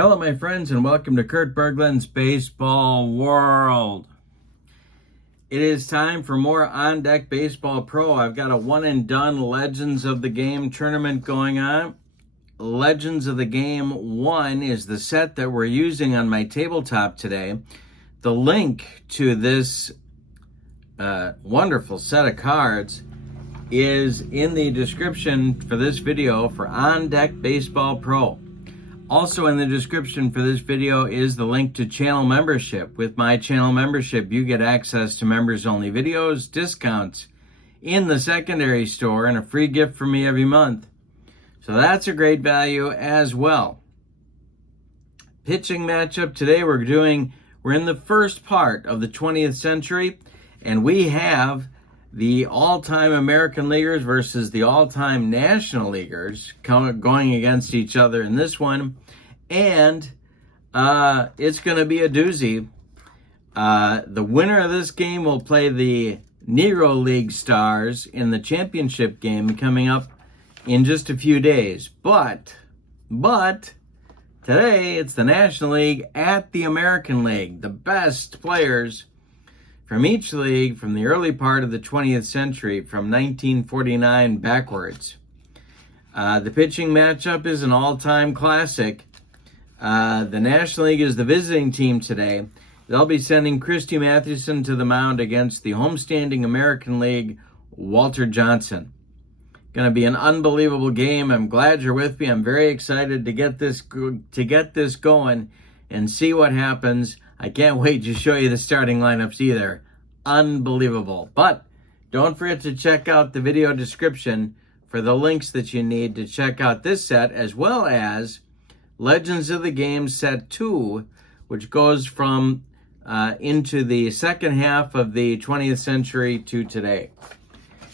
Hello, my friends, and welcome to Kurt Berglund's Baseball World. It is time for more On Deck Baseball Pro. I've got a one-and-done Legends of the Game tournament going on. Legends of the Game 1 is the set that we're using on my tabletop today. The link to this wonderful set of cards is in the description for this video for On Deck Baseball Pro. Also in the description for this video is the link to channel membership. With my channel membership, you get access to members-only videos, discounts in the secondary store, and a free gift from me every month. So that's a great value as well. Pitching matchup today, we're in the first part of the 20th century, and we have the all-time American Leaguers versus the all-time National Leaguers going against each other in this one. And it's going to be a doozy. The winner of this game will play the Negro League Stars in the championship game coming up in just a few days. But today it's the National League at the American League. The best players from each league from the early part of the 20th century, from 1949 backwards. The pitching matchup is an all-time classic. The National League is the visiting team today. They'll be sending Christy Mathewson to the mound against the homestanding American League, Walter Johnson. Going to be an unbelievable game. I'm glad you're with me. I'm very excited to get this going and see what happens. I can't wait to show you the starting lineups either. Unbelievable. But don't forget to check out the video description for the links that you need to check out this set, as well as Legends of the Game Set 2, which goes from into the second half of the 20th century to today.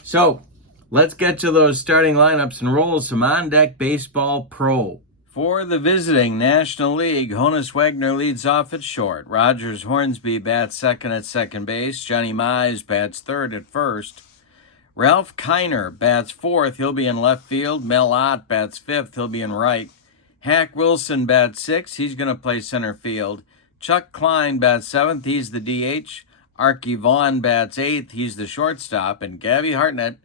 So let's get to those starting lineups and roll some On Deck Baseball Pro. For the visiting National League, Honus Wagner leads off at short. Rogers Hornsby bats second at second base. Johnny Mize bats third at first. Ralph Kiner bats fourth. He'll be in left field. Mel Ott bats fifth. He'll be in right. Hack Wilson bats sixth. He's going to play center field. Chuck Klein bats seventh. He's the DH. Archie Vaughn bats eighth. He's the shortstop. And Gabby Hartnett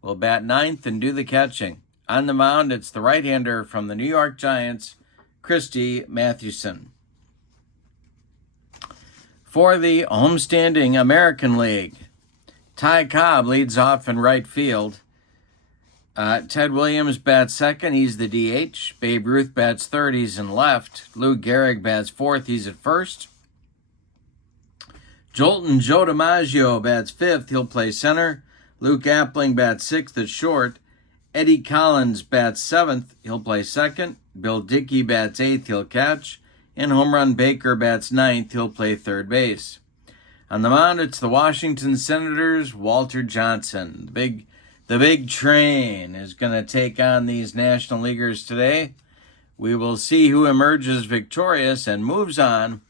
will bat ninth and do the catching. On the mound, it's the right-hander from the New York Giants, Christy Mathewson. For the homestanding American League, Ty Cobb leads off in right field. Ted Williams bats second. He's the DH. Babe Ruth bats third. He's in left. Lou Gehrig bats fourth. He's at first. Jolton Joe DiMaggio bats fifth. He'll play center. Luke Appling bats sixth at short. Eddie Collins bats seventh. He'll play second. Bill Dickey bats eighth. He'll catch. And Home Run Baker bats ninth. He'll play third base. On the mound, it's the Washington Senators' Walter Johnson. The big train is going to take on these National Leaguers today. We will see who emerges victorious and moves on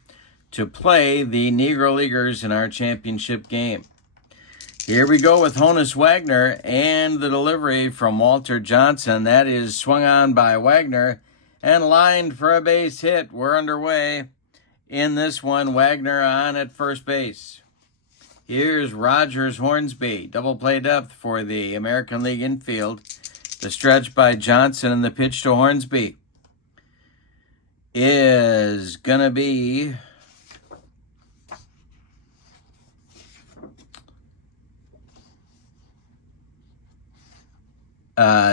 to play the Negro Leaguers in our championship game. Here we go with Honus Wagner and the delivery from Walter Johnson. That is swung on by Wagner and lined for a base hit. We're underway in this one. Wagner on at first base. Here's Rogers Hornsby. Double play depth for the American League infield. The stretch by Johnson and the pitch to Hornsby is going to be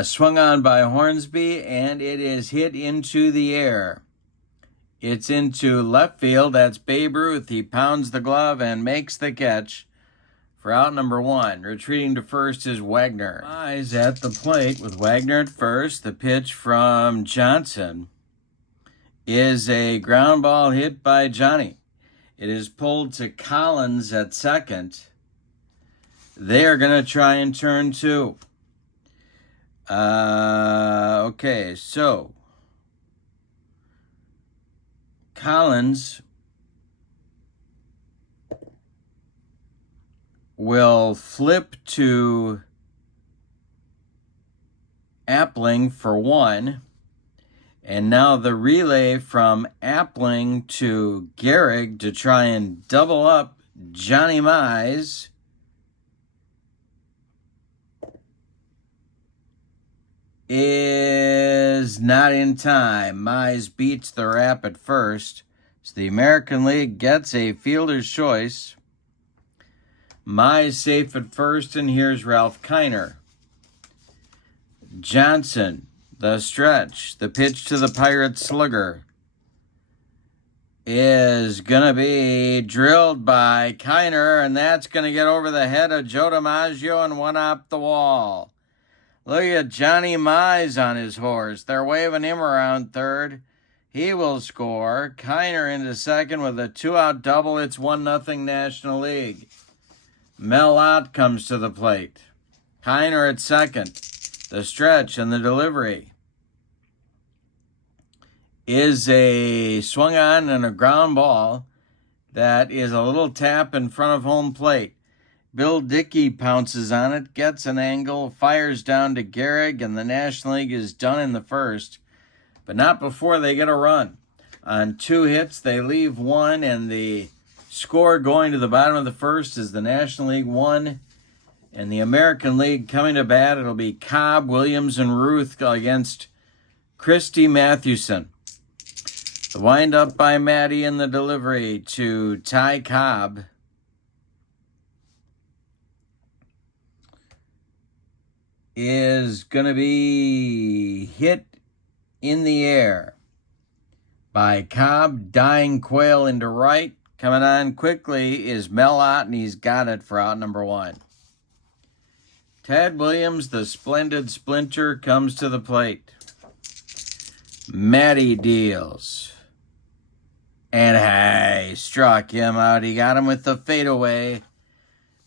swung on by Hornsby, and it is hit into the air. It's into left field. That's Babe Ruth. He pounds the glove and makes the catch for out number one. Retreating to first is Wagner. Eyes at the plate with Wagner at first. The pitch from Johnson is a ground ball hit by Johnny. It is pulled to Collins at second. They are going to try and turn two. Okay, so Collins will flip to Appling for one, And now the relay from Appling to Gehrig to try and double up Johnny Mize. Is not in time. Mize beats the wrap at first. So the American League gets a fielder's choice. Mize safe at first, and here's Ralph Kiner. Johnson, the stretch, the pitch to the Pirate slugger is going to be drilled by Kiner, and that's going to get over the head of Joe DiMaggio and one up the wall. Look at Johnny Mize on his horse. They're waving him around third. He will score. Kiner into second with a 2-out double. It's 1-0 National League. Mel Ott comes to the plate. Kiner at second. The stretch and the delivery is a swung on and a ground ball that is a little tap in front of home plate. Bill Dickey pounces on it, gets an angle, fires down to Gehrig, and the National League is done in the first, but not before they get a run. On 2 hits, they leave 1, and the score going to the bottom of the first is the National League 1, and the American League coming to bat. It'll be Cobb, Williams, and Ruth against Christie, Mathewson. The windup by Matty in the delivery to Ty Cobb. Is going to be hit in the air by Cobb, dying Quail into right. Coming on quickly is Mel Ott, and he's got it for out number 1. Ted Williams, the splendid splinter, comes to the plate. Matty deals. And struck him out. He got him with the fadeaway.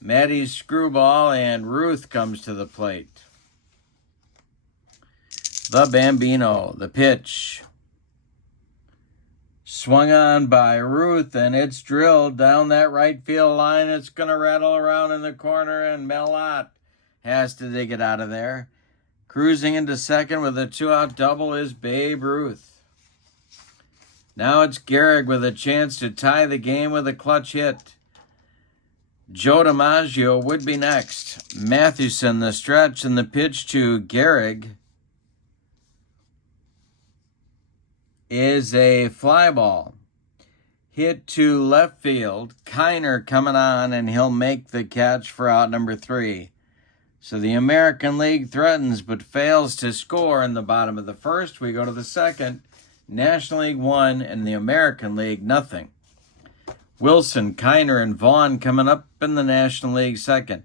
Matty's screwball, and Ruth comes to the plate. The Bambino, the pitch. Swung on by Ruth, and it's drilled down that right field line. It's going to rattle around in the corner, and Mel Ott has to dig it out of there. Cruising into second with a 2-out double is Babe Ruth. Now it's Gehrig with a chance to tie the game with a clutch hit. Joe DiMaggio would be next. Mathewson, the stretch, and the pitch to Gehrig is a fly ball. Hit to left field. Kiner coming on, and he'll make the catch for out number 3. So the American League threatens but fails to score in the bottom of the first. We go to the second. National League 1 and the American League nothing. Wilson, Kiner, and Vaughn coming up in the National League second.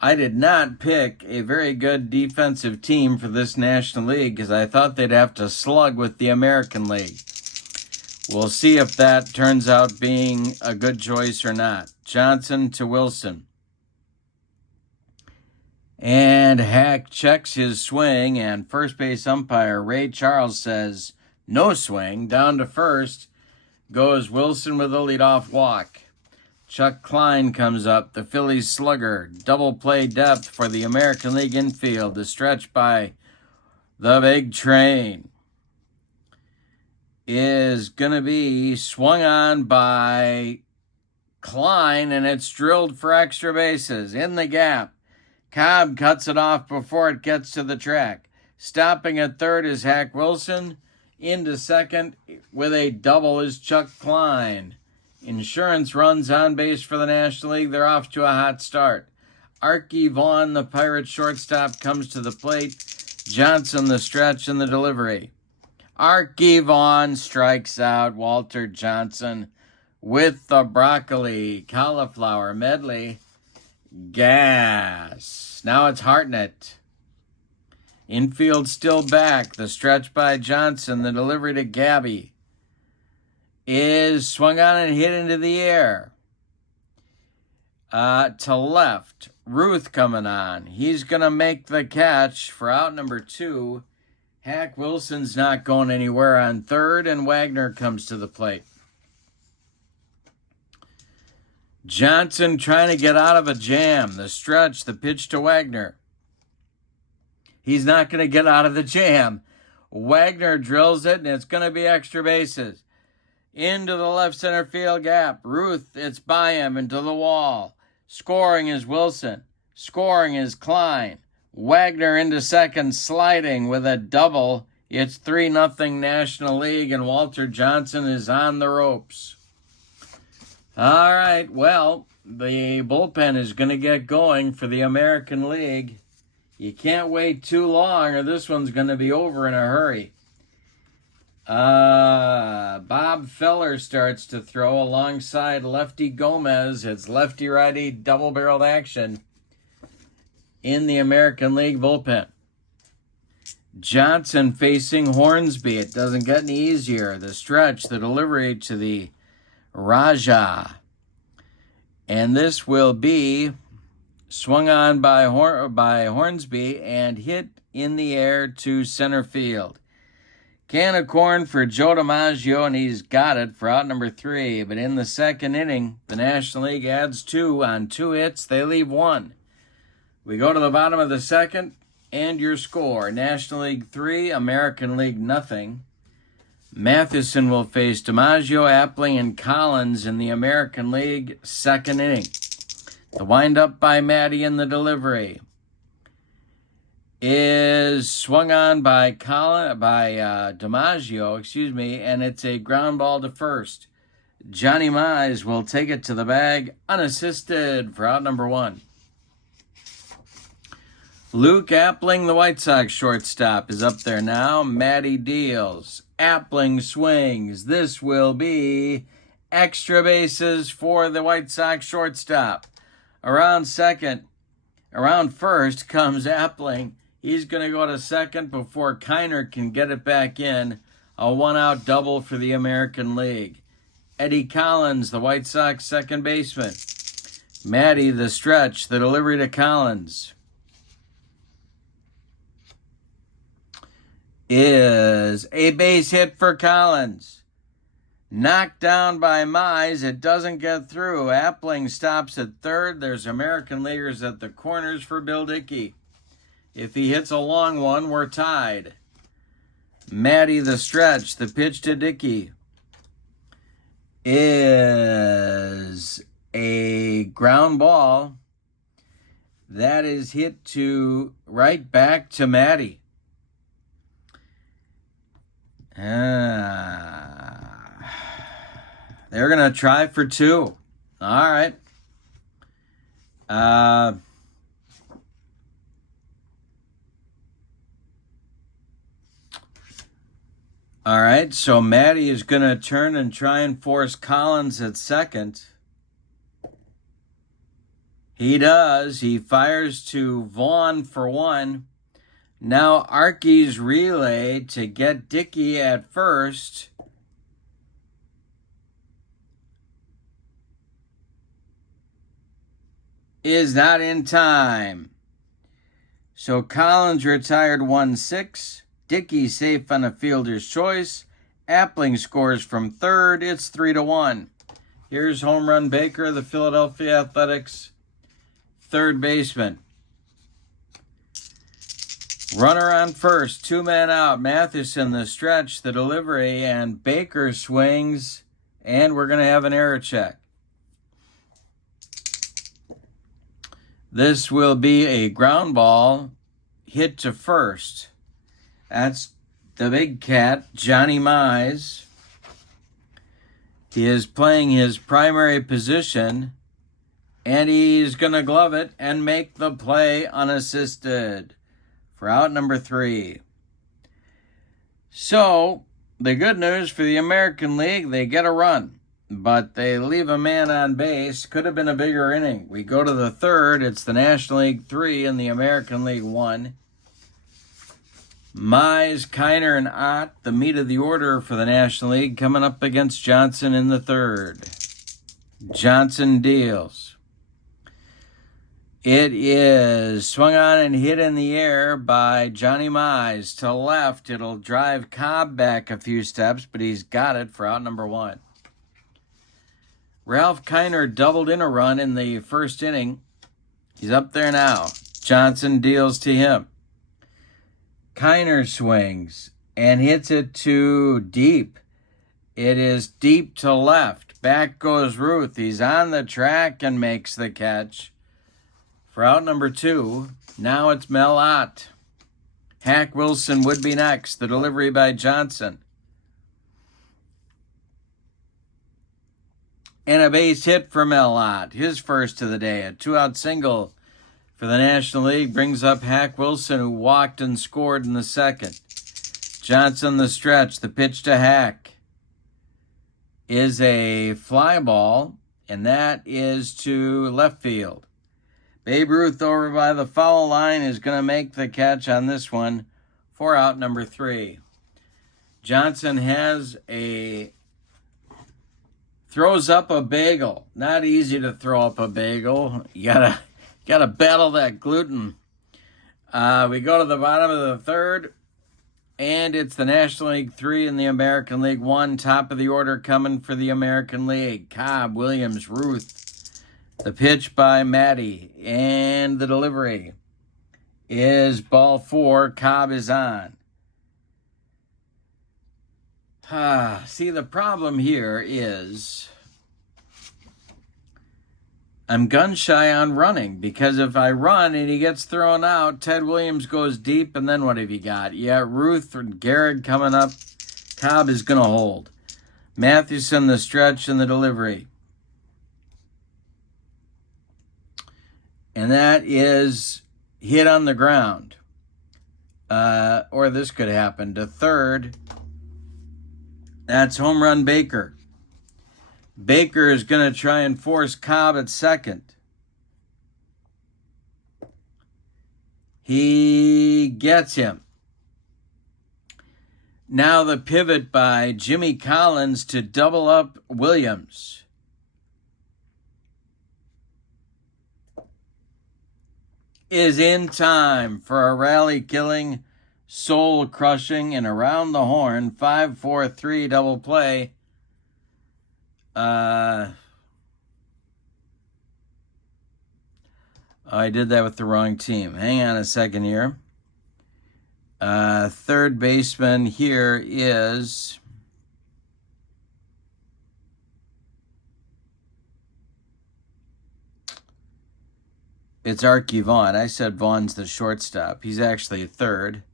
I did not pick a very good defensive team for this National League because I thought they'd have to slug with the American League. We'll see if that turns out being a good choice or not. Johnson to Wilson. And Hack checks his swing, and first base umpire Ray Charles says no swing. Down to first goes Wilson with a leadoff walk. Chuck Klein comes up, the Phillies slugger. Double play depth for the American League infield. The stretch by the big train is going to be swung on by Klein, and it's drilled for extra bases. In the gap, Cobb cuts it off before it gets to the track. Stopping at third is Hack Wilson. Into second with a double is Chuck Klein. Insurance runs on base for the National League. They're off to a hot start. Archie Vaughn, the Pirate shortstop, comes to the plate. Johnson, the stretch and the delivery. Archie Vaughn strikes out Walter Johnson with the broccoli cauliflower medley. Gas. Now it's Hartnett. Infield still back. The stretch by Johnson. The delivery to Gabby is swung on and hit into the air. To left. Ruth coming on. He's going to make the catch for out number 2. Hack Wilson's not going anywhere on third, and Wagner comes to the plate. Johnson trying to get out of a jam. The stretch, the pitch to Wagner. He's not going to get out of the jam. Wagner drills it, and it's going to be extra bases. Into the left center field gap. Ruth, it's by him into the wall. Scoring is Wilson. Scoring is Klein. Wagner into second, sliding with a double. It's 3-0 National League, and Walter Johnson is on the ropes. All right, well, the bullpen is going to get going for the American League. You can't wait too long, or this one's going to be over in a hurry. Bob Feller starts to throw alongside Lefty Gomez. It's lefty-righty double-barreled action in the American League bullpen. Johnson facing Hornsby. It doesn't get any easier. The stretch, the delivery to the Raja. And this will be swung on by Hornsby and hit in the air to center field. Can of corn for Joe DiMaggio, and he's got it for out number 3. But in the second inning, the National League adds 2 on 2 hits. They leave 1. We go to the bottom of the second, and your score. National League 3, American League nothing. Mathewson will face DiMaggio, Appling, and Collins in the American League second inning. The windup by Matty in the delivery is swung on by DiMaggio, and it's a ground ball to first. Johnny Mize will take it to the bag unassisted for out number 1. Luke Appling, the White Sox shortstop, is up there now. Matty deals. Appling swings. This will be extra bases for the White Sox shortstop. Around first comes Appling. He's going to go to second before Kiner can get it back in. A 1-out double for the American League. Eddie Collins, the White Sox second baseman. Matty, the stretch, the delivery to Collins is a base hit for Collins. Knocked down by Mize. It doesn't get through. Appling stops at third. There's American Leaguers at the corners for Bill Dickey. If he hits a long one, we're tied. Matty, the stretch, the pitch to Dickey is a ground ball. That is hit to right back to Matty. They're going to try for 2. All right. All right, so Matty is going to turn and try and force Collins at second. He does. He fires to Vaughn for 1. Now Arky's relay to get Dickey at first. Is not in time. So Collins retired 1-6. Dickey safe on a fielder's choice. Appling scores from third. It's 3-1. Here's home run Baker, the Philadelphia Athletics third baseman. Runner on first, 2 men out. Mathewson, the stretch, the delivery, and Baker swings, and we're going to have an error check. This will be a ground ball hit to first. That's the big cat, Johnny Mize. He is playing his primary position, and he's going to glove it and make the play unassisted for out number 3. So, the good news for the American League, they get a run, but they leave a man on base. Could have been a bigger inning. We go to the third. It's the National League 3 and the American League 1. Mize, Kiner, and Ott, the meat of the order for the National League, coming up against Johnson in the third. Johnson deals. It is swung on and hit in the air by Johnny Mize. To left, it'll drive Cobb back a few steps, but he's got it for out number 1. Ralph Kiner doubled in a run in the first inning. He's up there now. Johnson deals to him. Kiner swings. and hits it to deep. It is deep to left. Back goes Ruth. He's on the track and makes the catch for out number 2. Now it's Mel Ott. Hack Wilson would be next. The delivery by Johnson. And a base hit for Mel Ott. His first of the day. A 2-out single for the National League brings up Hack Wilson, who walked and scored in the second. Johnson the stretch. The pitch to Hack is a fly ball, and that is to left field. Babe Ruth over by the foul line is going to make the catch on this one for out number 3. Johnson throws up a bagel. Not easy to throw up a bagel. You gotta battle that gluten. We go to the bottom of the third, and it's the National League 3 and the American League 1. Top of the order coming for the American League. Cobb, Williams, Ruth. The pitch by Matty, and the delivery is ball 4. Cobb is on. See, the problem here is I'm gun shy on running, because if I run and he gets thrown out, Ted Williams goes deep, and then what have you got? You got Ruth and Gehrig coming up. Cobb is going to hold. Mathewson the stretch and the delivery. And that is hit on the ground. Or this could happen. To third, that's home run Baker. Baker is going to try and force Cobb at second. He gets him. Now the pivot by Jimmy Collins to double up Williams. Is in time for a rally-killing, soul-crushing, and around the horn 5-4-3 double play. I did that with the wrong team. Hang on a second here. Third baseman here is it's Archie Vaughn. I said Vaughn's the shortstop. He's actually third.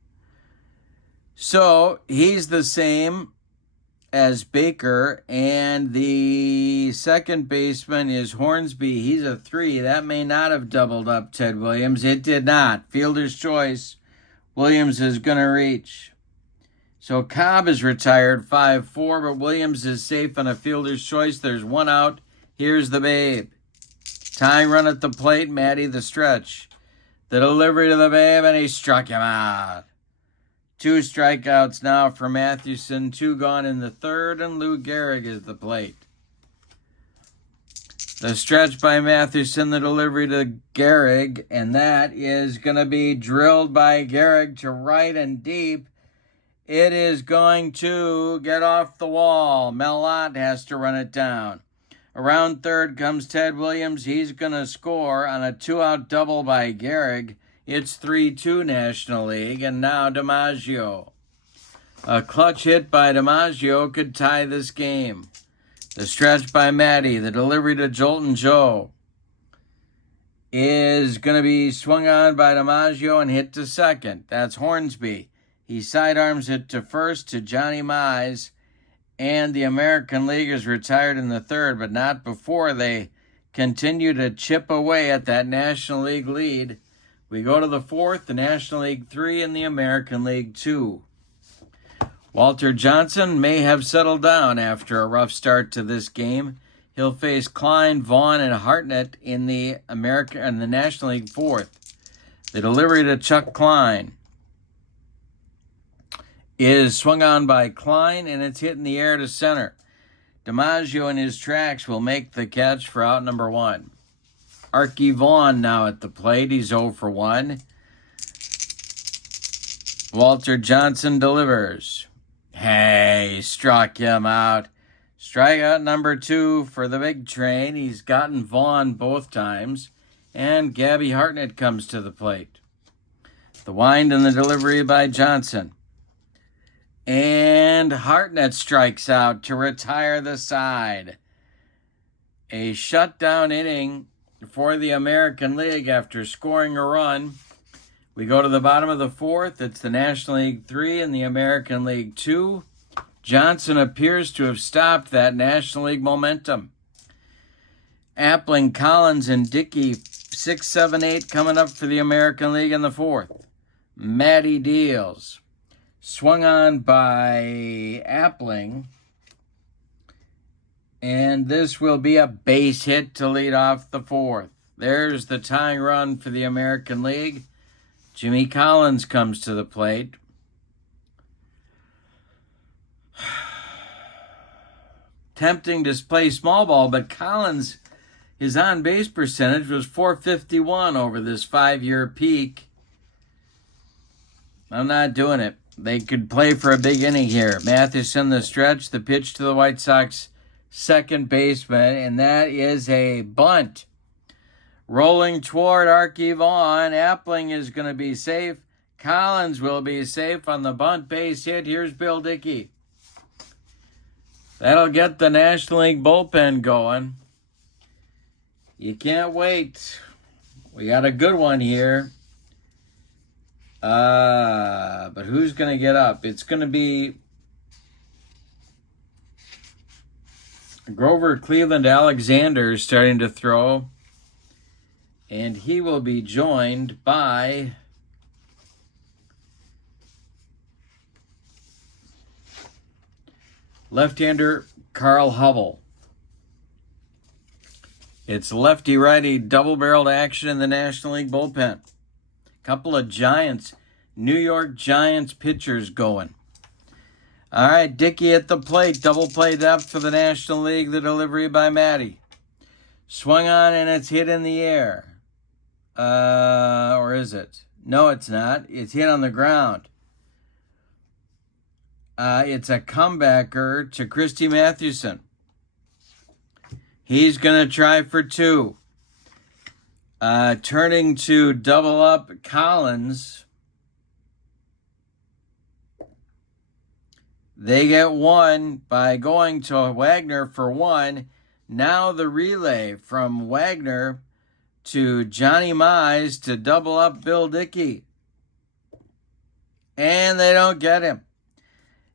So he's the same as Baker, and the second baseman is Hornsby. He's a 3. That may not have doubled up Ted Williams. It did not. Fielder's choice. Williams is going to reach. So Cobb is retired 5-4, but Williams is safe on a fielder's choice. There's 1 out. Here's the Babe. Tying run at the plate, Matty the stretch. The delivery to the Babe, and he struck him out. 2 strikeouts now for Mathewson, 2 gone in the third, and Lou Gehrig is the plate. The stretch by Mathewson, the delivery to Gehrig, and that is going to be drilled by Gehrig to right and deep. It is going to get off the wall. Mel Ott has to run it down. Around third comes Ted Williams. He's going to score on a 2-out double by Gehrig. It's 3-2 National League, and now DiMaggio. A clutch hit by DiMaggio could tie this game. The stretch by Matty, the delivery to Jolton Joe, is going to be swung on by DiMaggio and hit to second. That's Hornsby. He sidearms it to first to Johnny Mize, and the American League is retired in the third, but not before they continue to chip away at that National League lead. We go to the fourth, the National League 3 and the American League 2. Walter Johnson may have settled down after a rough start to this game. He'll face Klein, Vaughn, and Hartnett in the National League 4th. The delivery to Chuck Klein is swung on by Klein, and it's hit in the air to center. DiMaggio in his tracks will make the catch for out number 1. Archie Vaughn now at the plate. He's 0 for 1. Walter Johnson delivers. Hey, struck him out. Strikeout number 2 for the big train. He's gotten Vaughn both times. And Gabby Hartnett comes to the plate. The wind and the delivery by Johnson. And Hartnett strikes out to retire the side. A shutdown inning for the American League after scoring a run. We go to the bottom of the fourth. It's the National League 3 and the American League 2. Johnson appears to have stopped that National League momentum. Appling, Collins, and Dickey, 6, 7, 8 coming up for the American League in the fourth. Matty deals. Swung on by Appling. And this will be a base hit to lead off the fourth. There's the tying run for the American League. Jimmy Collins comes to the plate. Tempting to play small ball, but Collins, his on-base percentage was .451 over this 5-year peak. I'm not doing it. They could play for a big inning here. Mathewson the stretch, the pitch to the White Sox second baseman, and that is a bunt. Rolling toward Archie Vaughn. Appling is going to be safe. Collins will be safe on the bunt base hit. Here's Bill Dickey. That'll get the National League bullpen going. You can't wait. We got a good one here. But who's going to get up? It's going to be Grover Cleveland Alexander starting to throw. And he will be joined by left-hander Carl Hubble. It's lefty-righty double-barreled action in the National League bullpen. Couple of Giants, New York Giants pitchers going. All right, Dickey at the plate, double play depth for the National League, the delivery by Matty. Swung on and it's hit in the air. Or is it? No, it's not. It's hit on the ground. It's a comebacker to Christy Mathewson. He's going to try for 2. Turning to double up Collins. They get 1 by going to Wagner for 1. Now the relay from Wagner to Johnny Mize to double up Bill Dickey. And they don't get him.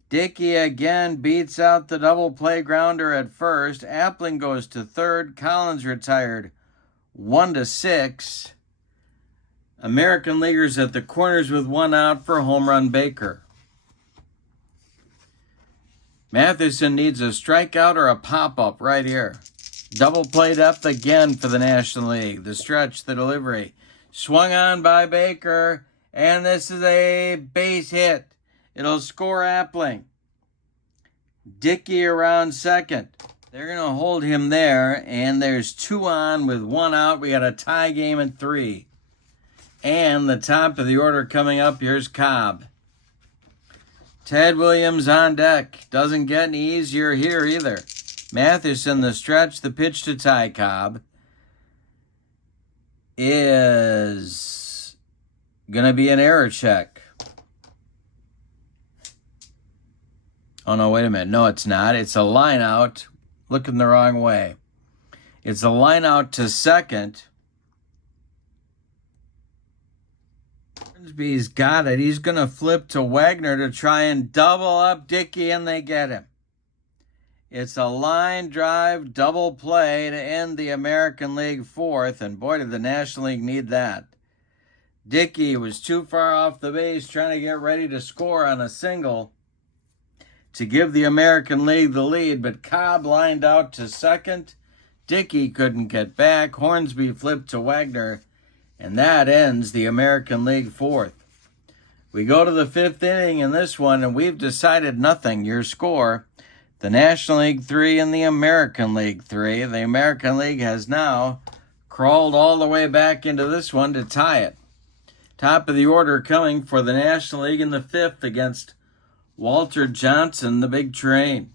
Dickey again beats out the double play grounder at first. Appling goes to third. Collins retired 1-6. American leaguers at the corners with 1 out for home run Baker. Mathewson needs a strikeout or a pop-up right here. Double play depth again for the National League. The stretch, the delivery. Swung on by Baker, and this is a base hit. It'll score Appling. Dickey around second. They're going to hold him there, and there's 2 on with 1 out. We got a tie game at 3. And the top of the order coming up, here's Cobb. Ted Williams on deck. Doesn't get any easier here either. Mathewson, the stretch, the pitch to Ty Cobb is going to be an error check. Oh, no, wait a minute. No, it's not. It's a line out. Looking the wrong way. It's a line out to second. Hornsby's got it. He's going to flip to Wagner to try and double up Dickey, and they get him. It's a line drive double play to end the American League fourth, and boy, did the National League need that. Dickey was too far off the base trying to get ready to score on a single to give the American League the lead, but Cobb lined out to second. Dickey couldn't get back. Hornsby flipped to Wagner, and that ends the American League fourth. We go to the 5th inning in this one, and we've decided nothing. Your score, the National League 3 and the American League 3. The American League has now crawled all the way back into this one to tie it. Top of the order coming for the National League in the 5th against Walter Johnson, the big train.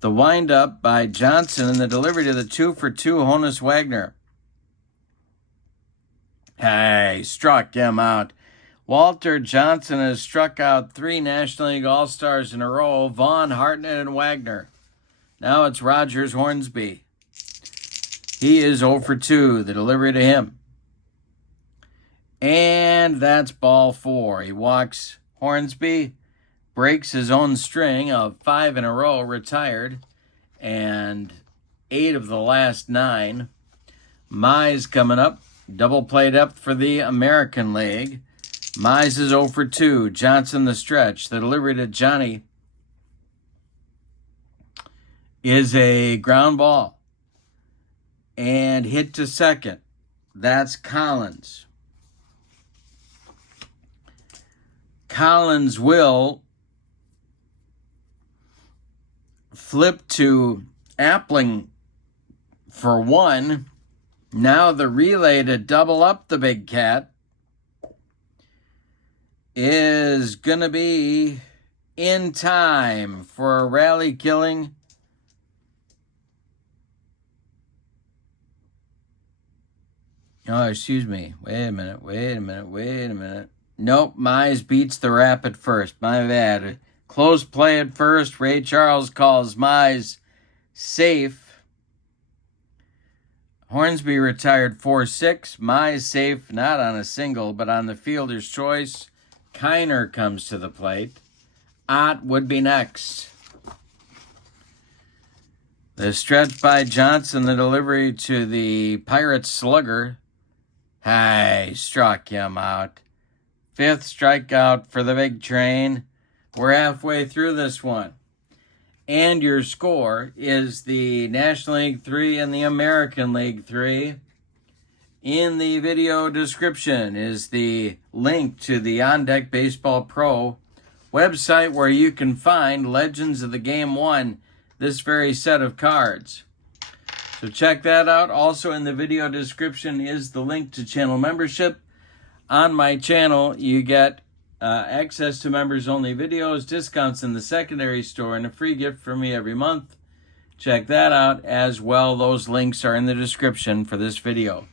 The windup by Johnson and the delivery to the 2-for-2 Honus Wagner. Hey, struck him out. Walter Johnson has struck out 3 National League All-Stars in a row, Vaughn, Hartnett, and Wagner. Now it's Rogers Hornsby. He is 0 for 2, the delivery to him. And that's ball 4. He walks Hornsby, breaks his own string of 5 in a row, retired, and 8 of the last 9. Mize coming up, double play depth for the American League. Mize is 0 for 2. Johnson the stretch. The delivery to Johnny is a ground ball and hit to second. That's Collins. Collins will flip to Appling for 1. Now the relay to double up the big cat is going to be in time for a rally killing. Oh, excuse me. Wait a minute. Nope, Mize beats the rap at first. My bad. Close play at first. Ray Charles calls Mize safe. Hornsby retired 4-6. Mize safe, not on a single, but on the fielder's choice. Kiner comes to the plate. Ott would be next. The stretch by Johnson, the delivery to the Pirates slugger. Hey, struck him out. 5th strikeout for the big train. We're halfway through this one. And your score is the National League 3 and the American League 3. In the video description is the link to the On Deck Baseball Pro website where you can find Legends of the Game 1, this very set of cards. So check that out. Also in the video description is the link to channel membership. On my channel, you get access to members-only videos, discounts in the secondary store, and a free gift from me every month. Check that out as well. Those links are in the description for this video.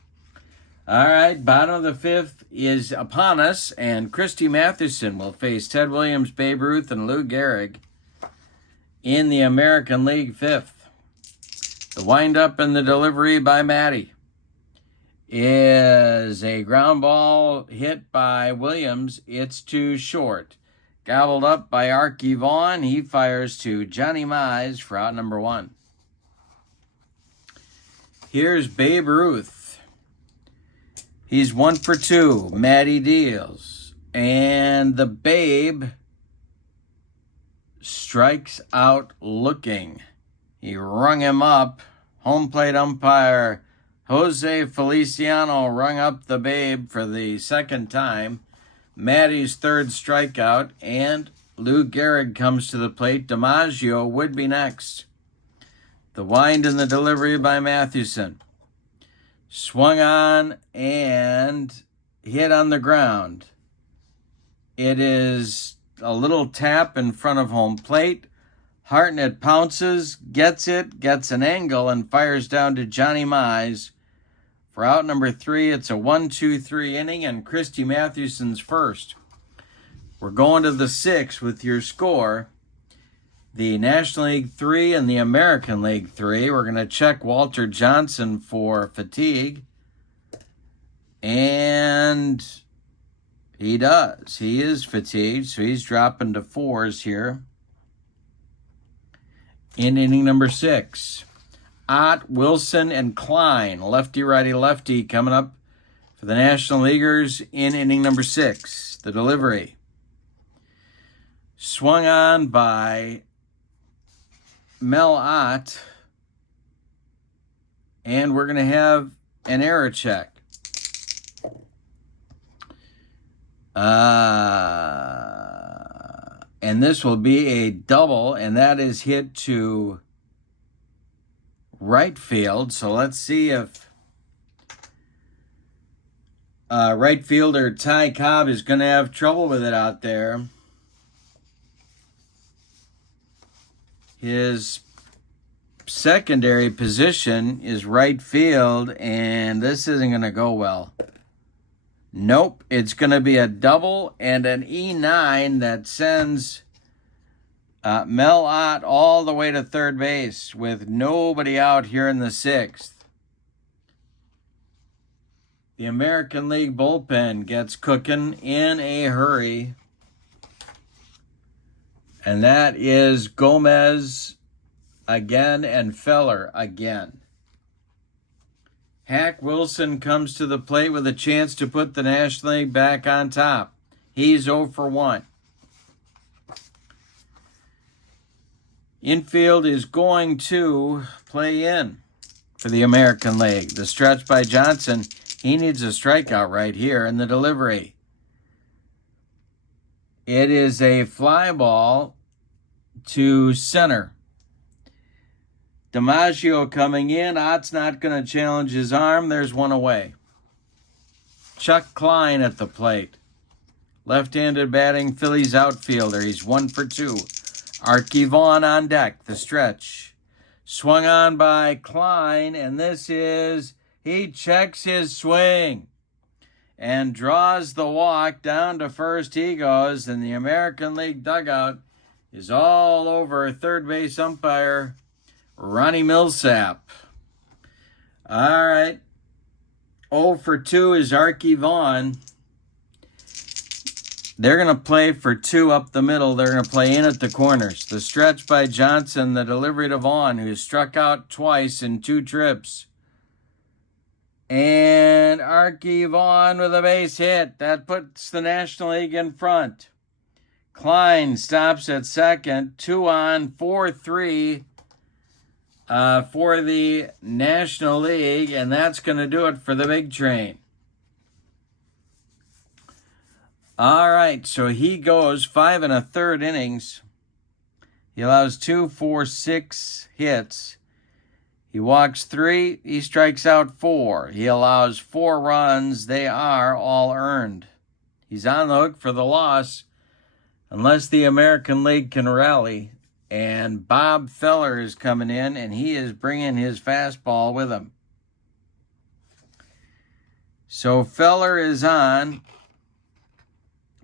All right, bottom of the 5th is upon us, and Christy Mathewson will face Ted Williams, Babe Ruth, and Lou Gehrig in the American League 5th. The windup and the delivery by Matty is a ground ball hit by Williams. It's too short. Gobbled up by Archie Vaughn. He fires to Johnny Mize for out number 1. Here's Babe Ruth. He's 1 for 2. Matty deals. And the Babe strikes out looking. He rung him up. Home plate umpire Jose Feliciano rung up the Babe for the 2nd time. Matty's 3rd strikeout, and Lou Gehrig comes to the plate. DiMaggio would be next. The wind and the delivery by Mathewson. Swung on and hit on the ground. It is a little tap in front of home plate. Hartnett pounces, gets it, gets an angle, and fires down to Johnny Mize. For out number 3, it's a 1-2-3 inning, and Christy Mathewson's first. We're going to the 6th with your score. The National League 3 and the American League 3. We're going to check Walter Johnson for fatigue. And he does. He is fatigued, so he's dropping to 4s here. In inning number 6. Ott, Wilson, and Klein, lefty-righty-lefty, coming up for the National Leaguers in inning number 6. The delivery. Swung on by Mel Ott. And we're going to have an error check. And this will be a double, and that is hit to right field. So let's see if right fielder Ty Cobb is going to have trouble with it out there. His secondary position is right field, and this isn't going to go well. Nope, it's going to be a double and an E9 that sends Mel Ott all the way to third base with nobody out here in the sixth. The American League bullpen gets cooking in a hurry. And that is Gomez again and Feller again. Hack Wilson comes to the plate with a chance to put the National League back on top. He's 0 for 1. Infield is going to play in for the American League. The stretch by Johnson. He needs a strikeout right here in the delivery. It is a fly ball to center. DiMaggio coming in. Ott's not going to challenge his arm. There's one away. Chuck Klein at the plate. Left-handed batting Phillies outfielder. He's 1 for 2. Archie Vaughn on deck. The stretch. Swung on by Klein, and this is... He checks his swing and draws the walk down to first. He goes, and the American League dugout is all over third base umpire Ronnie Millsap. All right. 0 for 2 is Archie Vaughn. They're going to play for 2 up the middle. They're going to play in at the corners. The stretch by Johnson, the delivery to Vaughn, who struck out twice in 2 trips. And Archie Vaughn with a base hit. That puts the National League in front. Klein stops at second. 2 on, 4-3 for the National League. And that's going to do it for the big train. All right, so he goes 5 1/3 innings. He allows 2, 4, 6 hits. He walks 3, he strikes out 4. He allows 4 runs. They are all earned. He's on the hook for the loss unless the American League can rally. And Bob Feller is coming in, and he is bringing his fastball with him. So Feller is on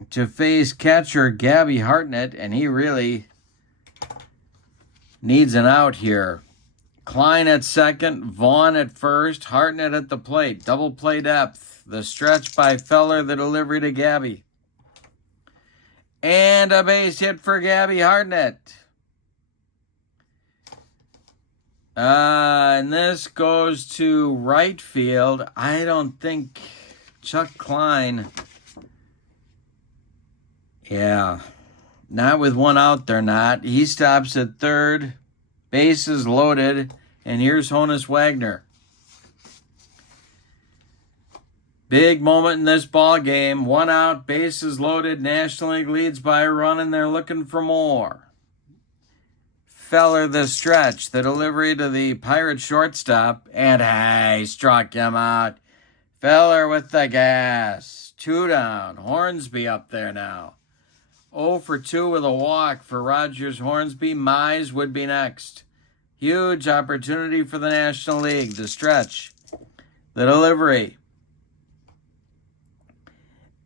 to face catcher Gabby Hartnett, and he really needs an out here. Klein at second, Vaughn at first, Hartnett at the plate. Double play depth. The stretch by Feller, the delivery to Gabby. And a base hit for Gabby Hartnett. And this goes to right field. I don't think Chuck Klein... Yeah, not with 1 out, they're not. He stops at third. Bases loaded, and here's Honus Wagner. Big moment in this ball game. 1 out, bases loaded. National League leads by a run, and they're looking for more. Feller the stretch, the delivery to the Pirate shortstop, and he struck him out. Feller with the gas. 2 down. Hornsby up there now. 0 for 2 with a walk for Rogers Hornsby. Mize would be next. Huge opportunity for the National League. The stretch. The delivery.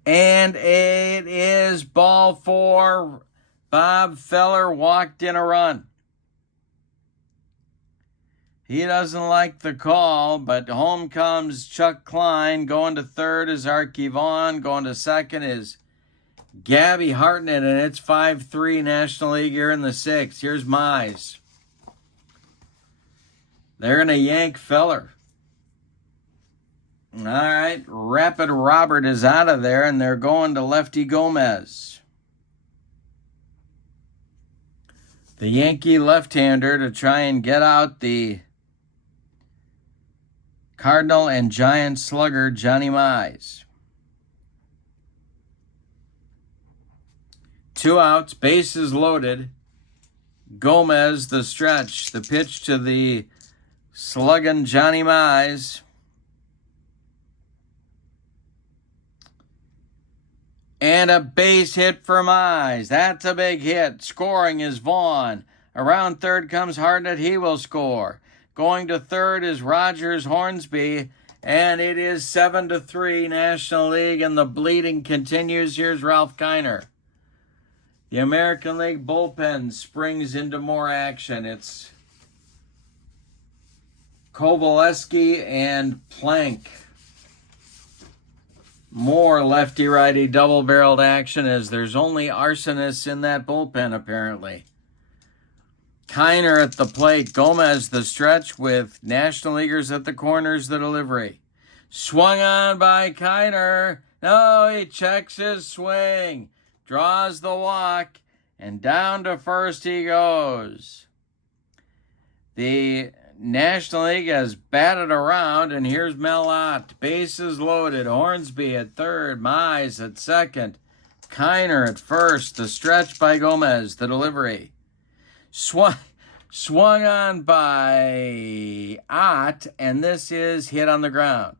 And it is ball 4. Bob Feller walked in a run. He doesn't like the call, but home comes Chuck Klein. Going to third is Archie Vaughn. Going to second is Gabby Hartnett, and it's 5-3 National League here in the 6th. Here's Mize. They're going to yank Feller. All right, Rapid Robert is out of there, and they're going to Lefty Gomez. The Yankee left-hander to try and get out the Cardinal and Giant slugger, Johnny Mize. 2 outs, bases loaded. Gomez, the stretch. The pitch to the slugging Johnny Mize. And a base hit for Mize. That's a big hit. Scoring is Vaughn. Around third comes Hartnett. He will score. Going to third is Rogers Hornsby. And it is 7-3 National League, and the bleeding continues. Here's Ralph Kiner. The American League bullpen springs into more action. It's Kovaleski and Plank. More lefty-righty double-barreled action, as there's only arsonists in that bullpen, apparently. Kiner at the plate. Gomez the stretch, with National Leaguers at the corners, the delivery. Swung on by Kiner. No, he checks his swing. Draws the walk, and down to first he goes. The National League has batted around, and here's Melott. Bases loaded. Hornsby at third. Mize at second. Kiner at first. The stretch by Gomez. The delivery. Swung on by Ott, and this is hit on the ground.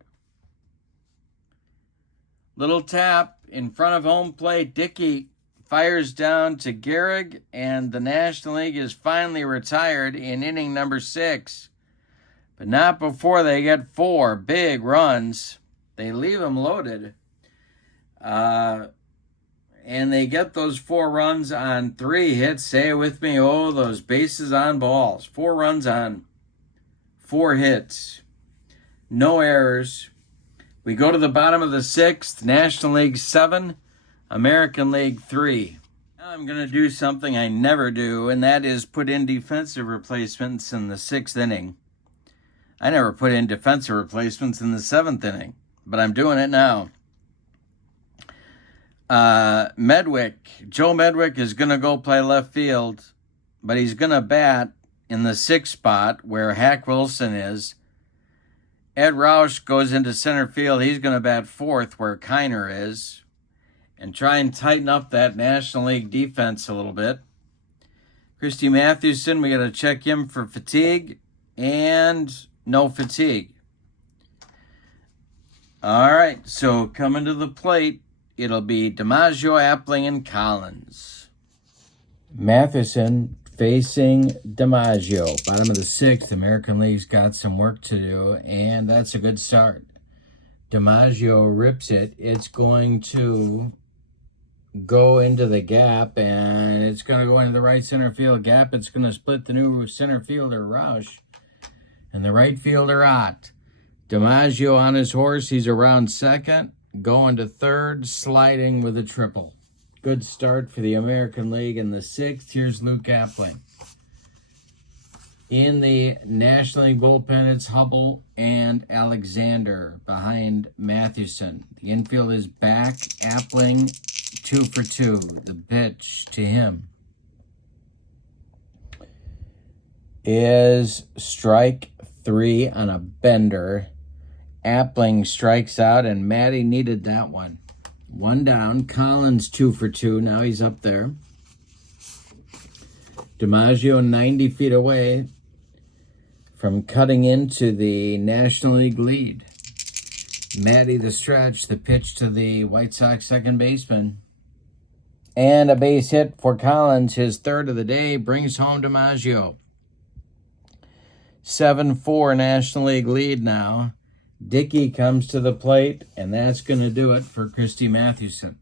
Little tap in front of home plate. Dickey fires down to Gehrig, and the National League is finally retired in inning number 6. But not before they get 4 big runs. They leave them loaded. And they get those 4 runs on 3 hits. Say it with me. Oh, those bases on balls. 4 runs on 4 hits. No errors. We go to the bottom of the 6th. National League 7, American League 3. Now I'm going to do something I never do, and that is put in defensive replacements in the 6th inning. I never put in defensive replacements in the 7th inning, but I'm doing it now. Joe Medwick is going to go play left field, but he's going to bat in the 6th spot where Hack Wilson is. Ed Roush goes into center field. He's going to bat 4th where Kiner is, and try and tighten up that National League defense a little bit. Christy Mathewson, we got to check him for fatigue, and no fatigue. All right, so coming to the plate, it'll be DiMaggio, Appling, and Collins. Mathewson facing DiMaggio. Bottom of the 6th, American League's got some work to do, and that's a good start. DiMaggio rips it. It's going to go into the gap, and it's going to go into the right center field gap. It's going to split the new center fielder, Roush, and the right fielder, Ott. DiMaggio on his horse. He's around second, going to third, sliding with a triple. Good start for the American League in the 6th. Here's Luke Appling. In the National League bullpen, it's Hubble and Alexander behind Mathewson. The infield is back. Appling, 2 for 2. The pitch to him is strike 3 on a bender. Appling strikes out, and Matty needed that one. 1 down. Collins 2 for 2. Now he's up there. DiMaggio 90 feet away from cutting into the National League lead. Matty the stretch. The pitch to the White Sox second baseman. And a base hit for Collins. His 3rd of the day brings home DiMaggio. 7-4 National League lead now. Dickey comes to the plate, and that's going to do it for Christy Mathewson.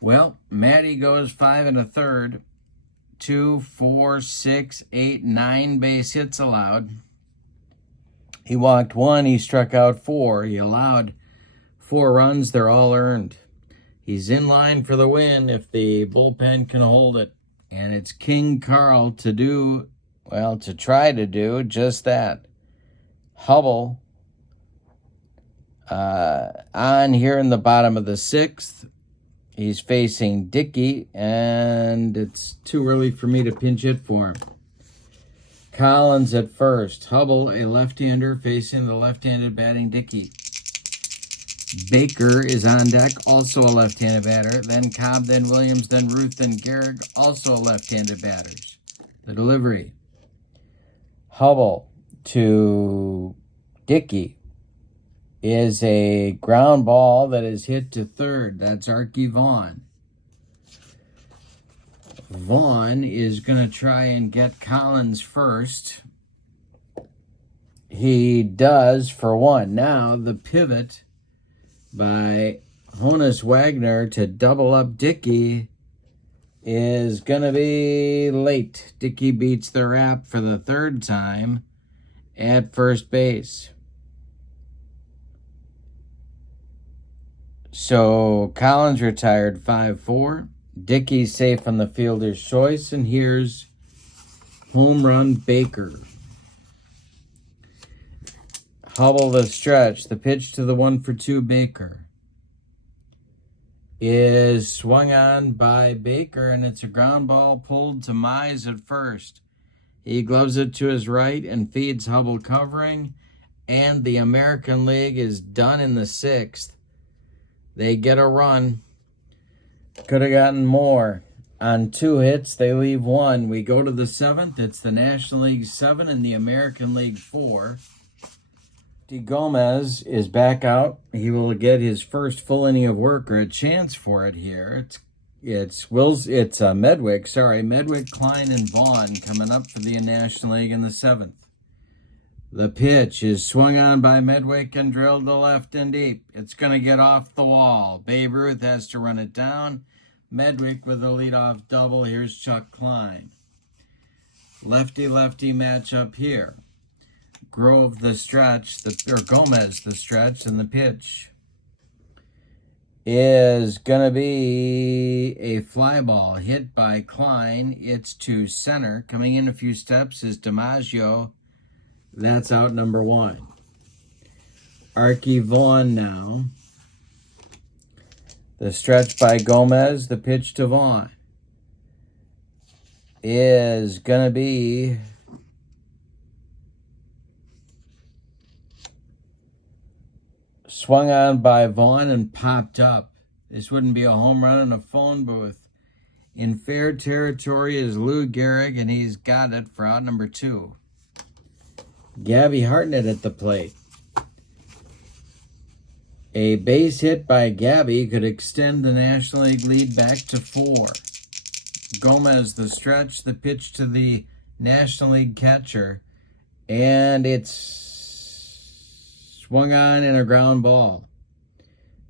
Well, Matty goes 5 1/3. 2, 4, 6, 8, 9 base hits allowed. He walked 1. He struck out 4. He allowed 4 runs. They're all earned. He's in line for the win if the bullpen can hold it. And it's King Carl to try to do just that. Hubble on here in the bottom of the 6th. He's facing Dickey, and it's too early for me to pinch hit for him. Collins at first. Hubble, a left-hander, facing the left-handed batting Dickey. Baker is on deck, also a left-handed batter. Then Cobb, then Williams, then Ruth, then Gehrig, also left-handed batters. The delivery. Hubble to Dickey is a ground ball that is hit to third. That's Archie Vaughn. Vaughn is going to try and get Collins first. He does for one. Now the pivot by Honus Wagner to double up Dickey is going to be late. Dickey beats the Rap for the third time at first base. So Collins retired 5-4. Dickey's safe on the fielder's choice, and here's home run Baker. Hubble the stretch. The pitch to the 1-for-2 Baker is swung on by Baker, and it's a ground ball pulled to Mize at first. He gloves it to his right and feeds Hubble covering, and the American League is done in the 6th. They get a run. Could have gotten more. On 2 hits, they leave 1. We go to the 7th. It's the National League 7 and the American League 4. Gomez is back out. He will get his first full inning of work, or a chance for it here. It's Medwick. Medwick, Klein, and Vaughn coming up for the National League in the 7th. The pitch is swung on by Medwick and drilled to left and deep. It's going to get off the wall. Babe Ruth has to run it down. Medwick with a leadoff double. Here's Chuck Klein. Lefty-lefty matchup here. Gomez the stretch, and the pitch is going to be a fly ball hit by Klein. It's to center. Coming in a few steps is DiMaggio. That's out number 1. Archie Vaughn now. The stretch by Gomez, the pitch to Vaughn is going to be swung on by Vaughn and popped up. This wouldn't be a home run in a phone booth. In fair territory is Lou Gehrig, and he's got it for out number 2. Gabby Hartnett at the plate. A base hit by Gabby could extend the National League lead back to 4. Gomez the stretch, the pitch to the National League catcher, and it's swung on in a ground ball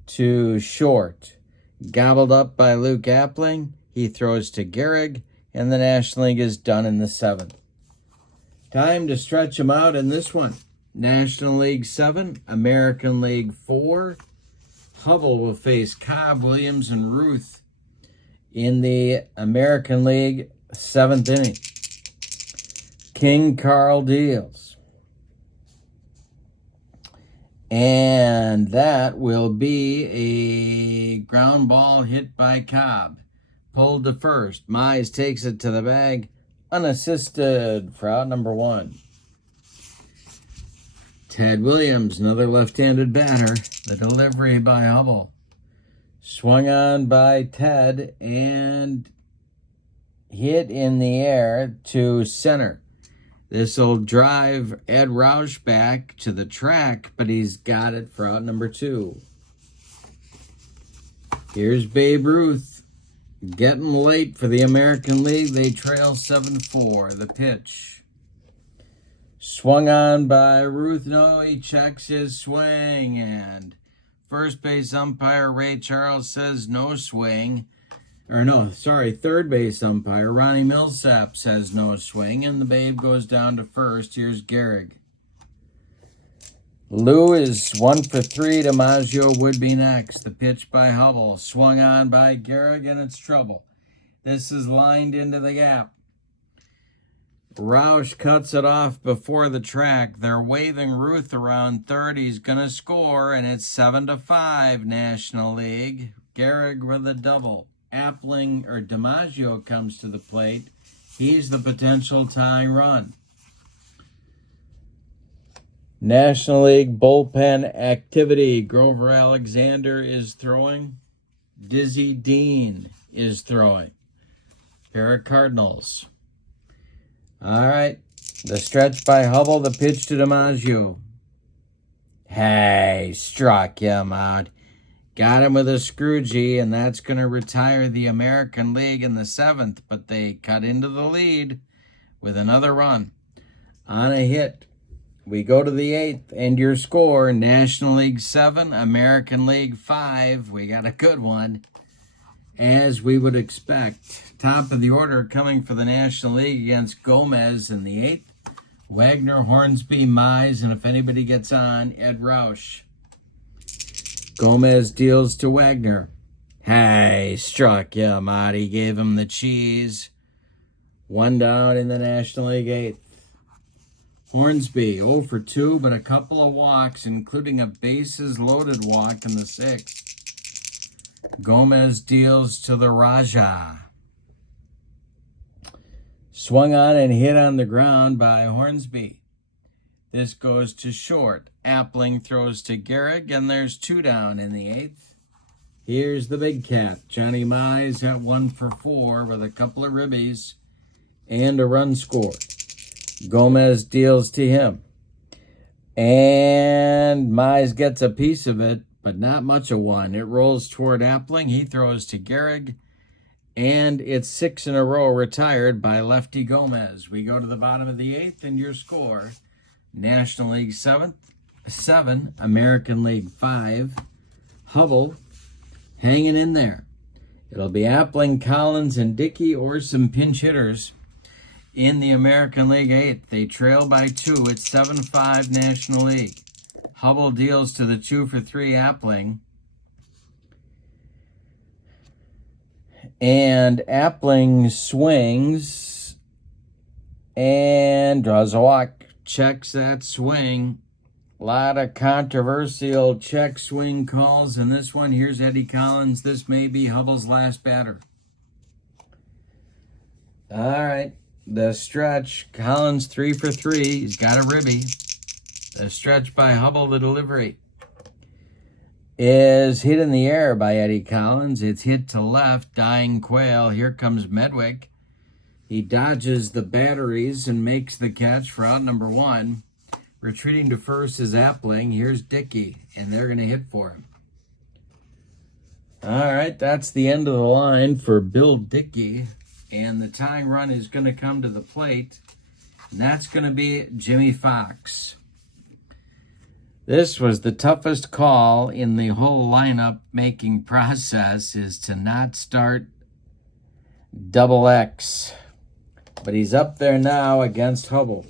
to short. Gobbled up by Luke Appling. He throws to Gehrig, and the National League is done in the 7th. Time to stretch them out in this one. National League 7, American League 4. Hubble will face Cobb, Williams, and Ruth in the American League 7th inning. King Carl deals. And that will be a ground ball hit by Cobb. Pulled to first. Mize takes it to the bag. Unassisted for out number 1. Ted Williams, another left-handed batter. The delivery by Hubble. Swung on by Ted and hit in the air to center. This will drive Ed Roush back to the track, but he's got it for out number 2. Here's Babe Ruth. Getting late for the American League. They trail 7-4. The pitch. Swung on by Ruth. No, he checks his swing. And first base umpire Ray Charles says no swing. Third base umpire Ronnie Millsap says no swing. And the Babe goes down to first. Here's Gehrig. Lou is 1-for-3. DiMaggio would be next. The pitch by Hubble. Swung on by Gehrig, and it's trouble. This is lined into the gap. Roush cuts it off before the track. They're waving Ruth around third. He's going to score, and it's 7-5 National League. Gehrig with a double. DiMaggio comes to the plate. He's the potential tying run. National League bullpen activity. Grover Alexander is throwing. Dizzy Dean is throwing. Pair of Cardinals. All right. The stretch by Hubble. The pitch to DiMaggio. Hey, struck him out. Got him with a Scroogey, and that's going to retire the American League in the 7th. But they cut into the lead with another run on a hit. We go to the 8th, and your score, National League 7, American League 5. We got a good one, as we would expect. Top of the order coming for the National League against Gomez in the 8th. Wagner, Hornsby, Mize, and if anybody gets on, Ed Roush. Gomez deals to Wagner. Hey, struck you, Marty. Gave him the cheese. One down in the National League 8th. Hornsby, 0 for 2, but a couple of walks, including a bases-loaded walk in the 6th. Gomez deals to the Raja. Swung on and hit on the ground by Hornsby. This goes to short. Appling throws to Gehrig, and there's 2 down in the 8th. Here's the big cat. Johnny Mize at 1 for 4 with a couple of ribbies and a run scored. Gomez deals to him. And Mize gets a piece of it, but not much of one. It rolls toward Appling. He throws to Gehrig. And it's 6 in a row retired by lefty Gomez. We go to the bottom of the 8th, and your score, National League 7, American League 5. Hubble hanging in there. It'll be Appling, Collins, and Dickey, or some pinch hitters in the American League 8. They trail by 2. It's 7-5 National League. Hubble deals to the 2 for 3 Appling. And Appling swings and draws a walk. Checks that swing. A lot of controversial check swing calls in this one. Here's Eddie Collins. This may be Hubble's last batter. All right. The stretch. Collins 3 for 3. He's got a ribby. The stretch by Hubble, the delivery, is hit in the air by Eddie Collins. It's hit to left. Dying Quail. Here comes Medwick. He dodges the batteries and makes the catch for out number 1. Retreating to first is Appling. Here's Dickey, and they're going to hit for him. All right, that's the end of the line for Bill Dickey. And the tying run is going to come to the plate. And that's going to be Jimmy Fox. This was the toughest call in the whole lineup making process, is to not start Double X. But he's up there now against Hubble.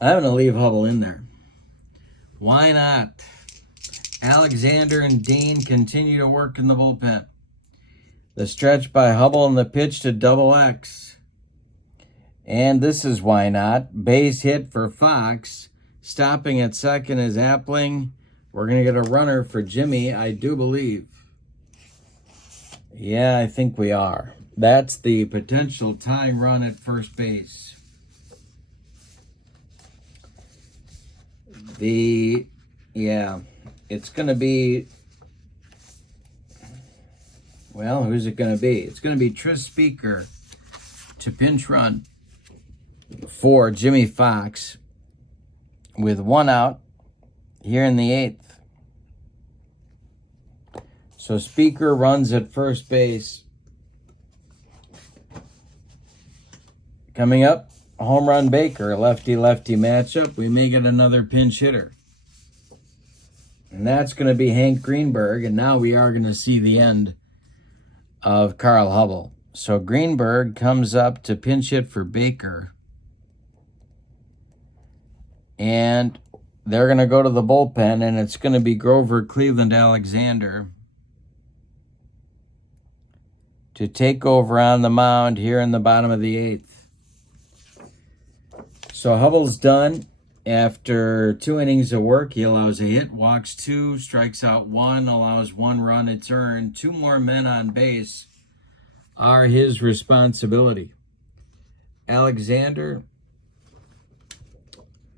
I'm going to leave Hubble in there. Why not? Alexander and Dean continue to work in the bullpen. The stretch by Hubble and the pitch to Double X. And this is why not. Base hit for Fox. Stopping at second is Appling. We're going to get a runner for Jimmy, I do believe. Yeah, I think we are. That's the potential tying run at first base. It's going to be, well, who's it going to be? It's going to be Tris Speaker to pinch run for Jimmy Fox with 1 out here in the 8th. So Speaker runs at first base. Coming up, home run Baker, lefty-lefty matchup. We may get another pinch hitter. And that's going to be Hank Greenberg. And now we are going to see the end of Carl Hubble. So Greenberg comes up to pinch hit for Baker. And they're going to go to the bullpen, and it's going to be Grover Cleveland Alexander to take over on the mound here in the bottom of the 8th. So Hubble's done. After 2 innings of work, he allows a hit, walks 2, strikes out 1, allows 1 run. It's earned. 2 more men on base are his responsibility. Alexander,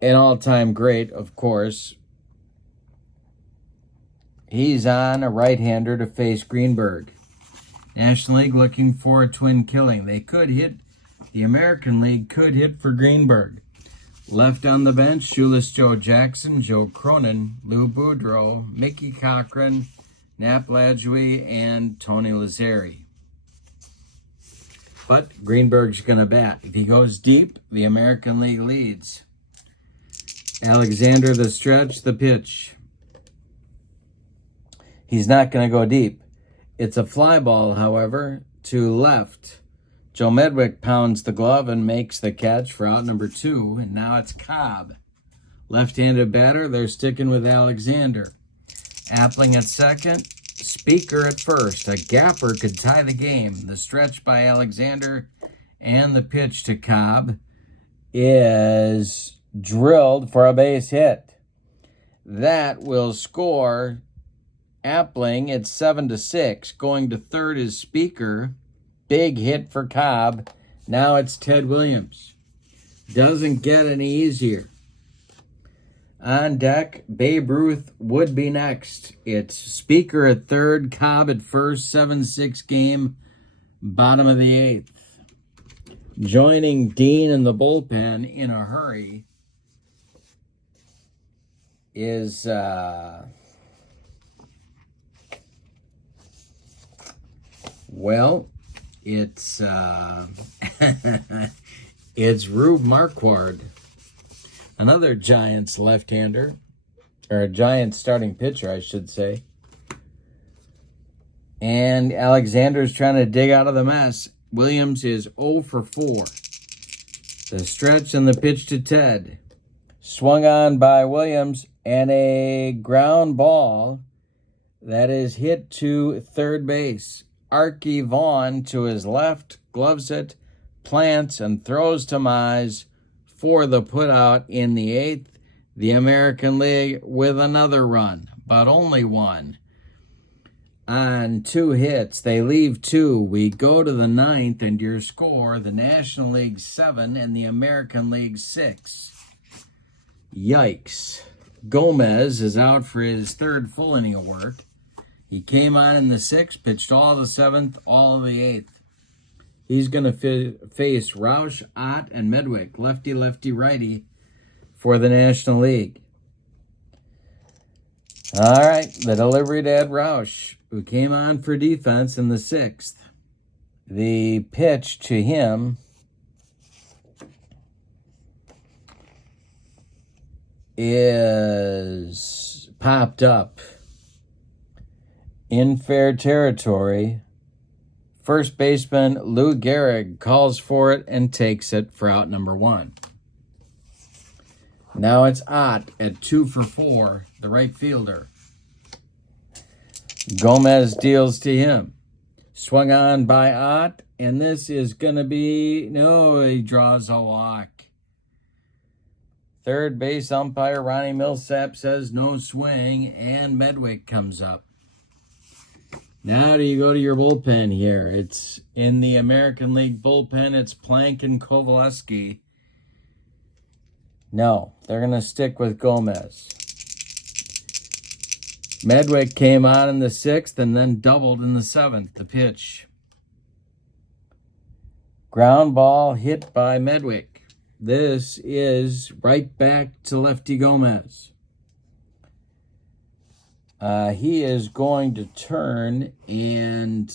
an all-time great, of course. He's on a right-hander to face Greenberg. National League looking for a twin killing. They could hit. The American League could hit for Greenberg. Left on the bench, Shoeless Joe Jackson, Joe Cronin, Lou Boudreau, Mickey Cochran, Nap Ladjui, and Tony Lazzeri. But Greenberg's going to bat. If he goes deep, the American League leads. Alexander, the stretch, the pitch. He's not going to go deep. It's a fly ball, however, to left. Joe Medwick pounds the glove and makes the catch for out number 2. And now it's Cobb. Left-handed batter, they're sticking with Alexander. Appling at second, Speaker at first. A gapper could tie the game. The stretch by Alexander and the pitch to Cobb is drilled for a base hit. That will score Appling at 7-6. Going to third is Speaker. Big hit for Cobb. Now it's Ted Williams. Doesn't get any easier. On deck, Babe Ruth would be next. It's Speaker at third, Cobb at first, 7-6 game, bottom of the 8th. Joining Dean in the bullpen in a hurry is it's it's Rube Marquard. Another Giants left-hander, or a Giants starting pitcher, I should say. And Alexander's trying to dig out of the mess. Williams is 0 for 4. The stretch and the pitch to Ted. Swung on by Williams, and a ground ball that is hit to third base. Archie Vaughn to his left, gloves it, plants, and throws to Mize for the putout in the 8th. The American League with another run, but only one. On 2 hits, they leave 2. We go to the 9th, and your score, the National League 7 and the American League 6. Yikes. Gomez is out for his 3rd full inning of work. He came on in the 6th, pitched all of the 7th, all of the 8th. He's going to face Roush, Ott, and Medwick, lefty, lefty, righty, for the National League. All right, the delivery to Ed Roush, who came on for defense in the 6th. The pitch to him is popped up in fair territory. First baseman Lou Gehrig calls for it and takes it for out number 1. Now it's Ott at 2 for 4, the right fielder. Gomez deals to him. Swung on by Ott, and this is going to be... No, he draws a walk. Third base umpire Ronnie Millsap says no swing, and Medwick comes up. Now do you go to your bullpen here? It's in the American League bullpen. It's Plank and Kovaleski. No, they're going to stick with Gomez. Medwick came on in the 6th and then doubled in the 7th. The pitch. Ground ball hit by Medwick. This is right back to lefty Gomez. He is going to turn and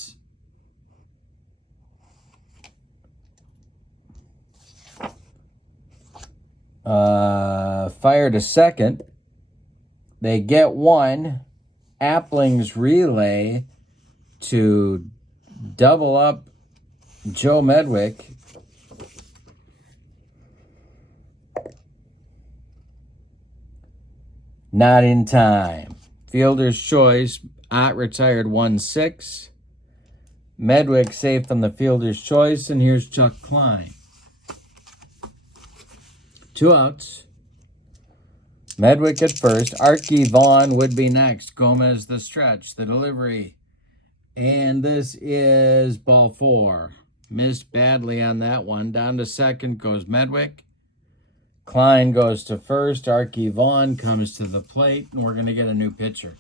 fire to second. They get one. Appling's relay to double up Joe Medwick. Not in time. Fielder's choice. Ott retired 1-6. Medwick safe from the fielder's choice. And here's Chuck Klein. 2 outs. Medwick at first. Archie Vaughn would be next. Gomez the stretch. The delivery. And this is ball 4. Missed badly on that one. Down to second goes Medwick. Klein goes to first. Archie Vaughn comes to the plate. And we're going to get a new pitcher.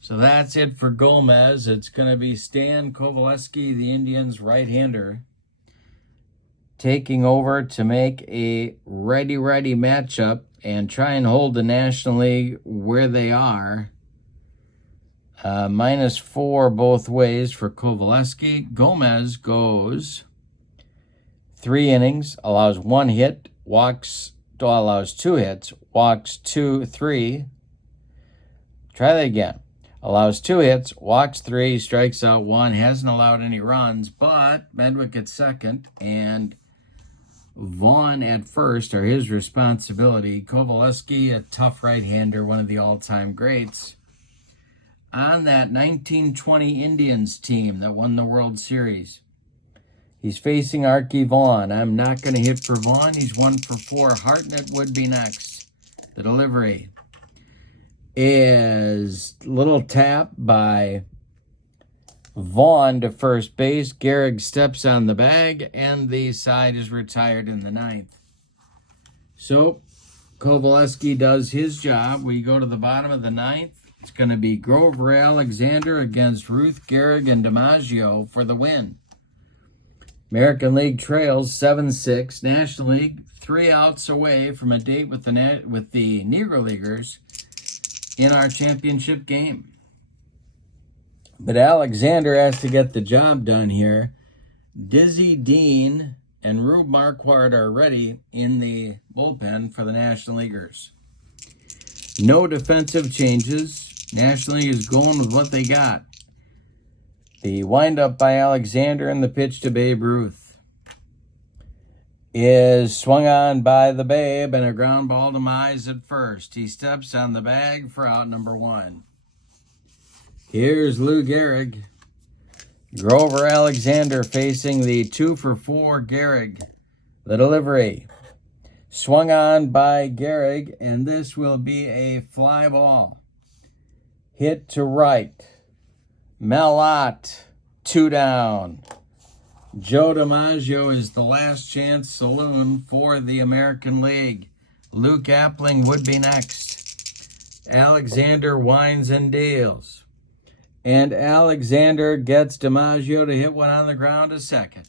So that's it for Gomez. It's going to be Stan Kovaleski, the Indians' right-hander, taking over to make a righty-righty matchup and try and hold the National League where they are. -4 both ways for Kovaleski. Gomez goes 3 innings, allows 1 hit, allows 2 hits, walks 3. Try that again. Allows 2 hits, walks 3, strikes out 1, hasn't allowed any runs, but Medwick at second and Vaughn at first are his responsibility. Kovaleski, a tough right-hander, one of the all-time greats, on that 1920 Indians team that won the World Series. He's facing Archie Vaughn. I'm not going to hit for Vaughn. He's 1 for 4. Hartnett would be next. The delivery is little tap by Vaughn to first base. Gehrig steps on the bag, and the side is retired in the 9th. So Kovaleski does his job. We go to the bottom of the 9th. It's going to be Grover Alexander against Ruth Gehrig and DiMaggio for the win. American League trails 7-6. National League 3 outs away from a date with the Negro Leaguers in our championship game. But Alexander has to get the job done here. Dizzy Dean and Rube Marquardt are ready in the bullpen for the National Leaguers. No defensive changes. National League is going with what they got. The windup by Alexander and the pitch to Babe Ruth is swung on by the Babe and a ground ball to Mize at first. He steps on the bag for out number 1. Here's Lou Gehrig. Grover Alexander facing the 2 for 4 Gehrig. The delivery swung on by Gehrig, and this will be a fly ball. Hit to right. Melott, 2 down. Joe DiMaggio is the last chance saloon for the American League. Luke Appling would be next. Alexander winds and deals. And Alexander gets DiMaggio to hit one on the ground to second.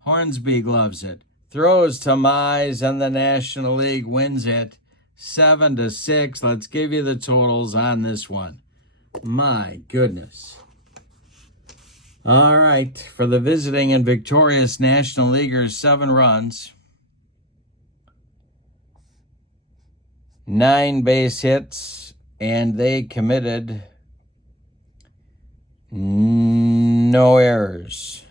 Hornsby gloves it. Throws to Mize, and the National League wins it 7-6. Let's give you the totals on this one. My goodness. All right, for the visiting and victorious National Leaguers, 7 runs, 9 base hits, and they committed no errors.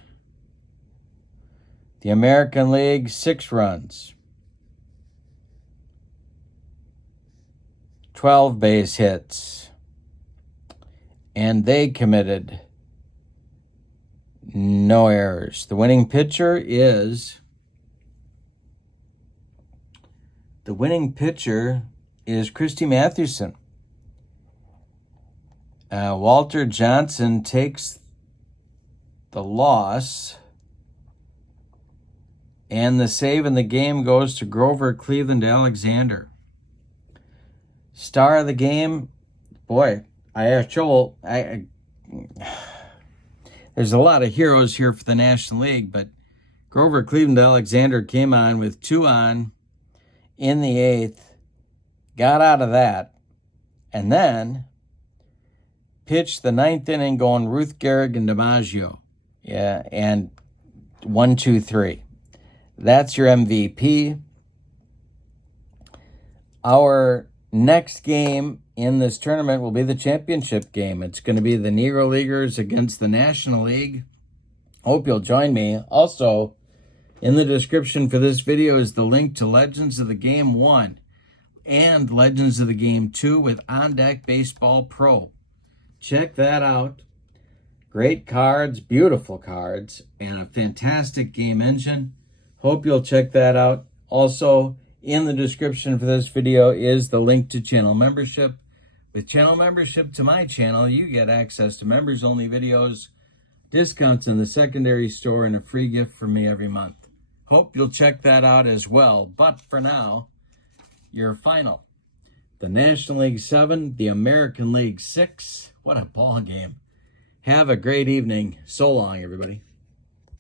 The American League, 6 runs, 12 base hits, and they committed no errors. The winning pitcher is Christy Mathewson. Walter Johnson takes the loss, and the save in the game goes to Grover Cleveland Alexander. Star of the game, boy, I have trouble. There's a lot of heroes here for the National League, but Grover Cleveland Alexander came on with 2 on in the 8th, got out of that, and then pitched the 9th inning going Ruth Gehrig and DiMaggio. Yeah, and 1, 2, 3. That's your MVP. Our next game in this tournament will be the championship game. It's going to be the Negro Leaguers against the National League. Hope you'll join me. Also, in the description for this video is the link to Legends of the Game 1 and Legends of the Game 2 with On Deck Baseball Pro. Check that out. Great cards, beautiful cards, and a fantastic game engine. Hope you'll check that out. Also, in the description for this video is the link to channel membership. With channel membership to my channel, you get access to members-only videos, discounts in the secondary store, and a free gift from me every month. Hope you'll check that out as well. But for now, your final. The National League 7, the American League 6. What a ball game. Have a great evening. So long, everybody.